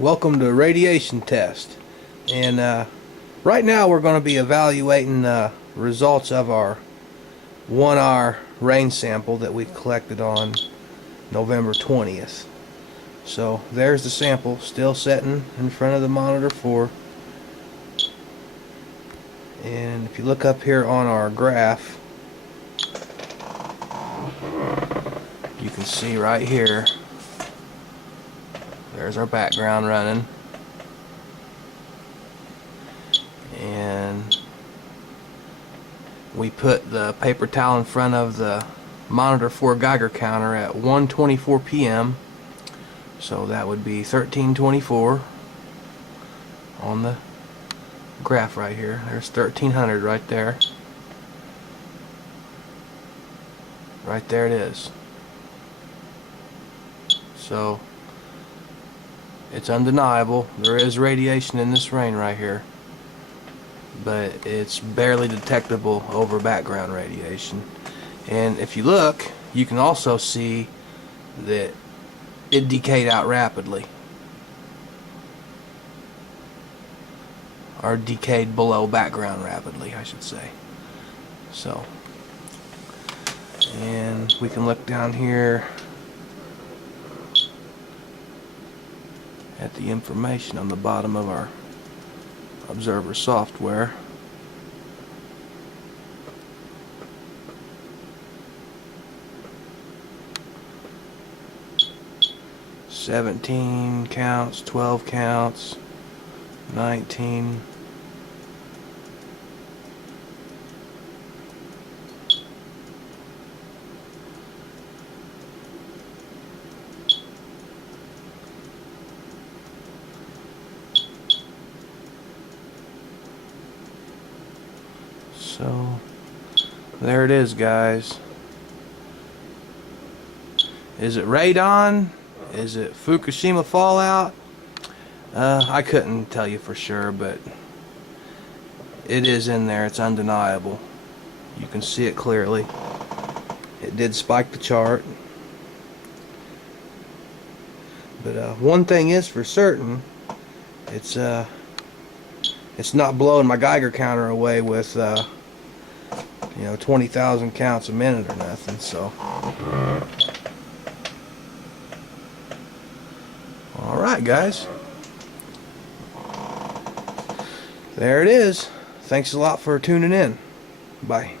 Welcome to radiation test, and right now we're going to be evaluating the results of our 1-hour rain sample that we collected on November 20th. So there's the sample still sitting in front of the monitor 4, and if you look up here on our graph, you can see right here, there's our background running, and we put the paper towel in front of the monitor 4 Geiger counter at 1:24 p.m. so that would be 1324 on the graph right here. There's 1300 right there. Right there it is. So it's undeniable, there is radiation in this rain right here, but it's barely detectable over background radiation. And if you look, you can also see that it decayed out rapidly, or decayed below background rapidly, I should say. So, and we can look down here at the information on the bottom of our observer software. "17 counts, 12 counts, 19. So there it is, guys. Is it radon? Is it Fukushima fallout? I couldn't tell you for sure, but it is in there. It's undeniable. You can see it clearly. It did spike the chart. But one thing is for certain, it's not blowing my Geiger counter away with 20,000 counts a minute or nothing. So alright, guys, there it is. Thanks a lot for tuning in. Bye.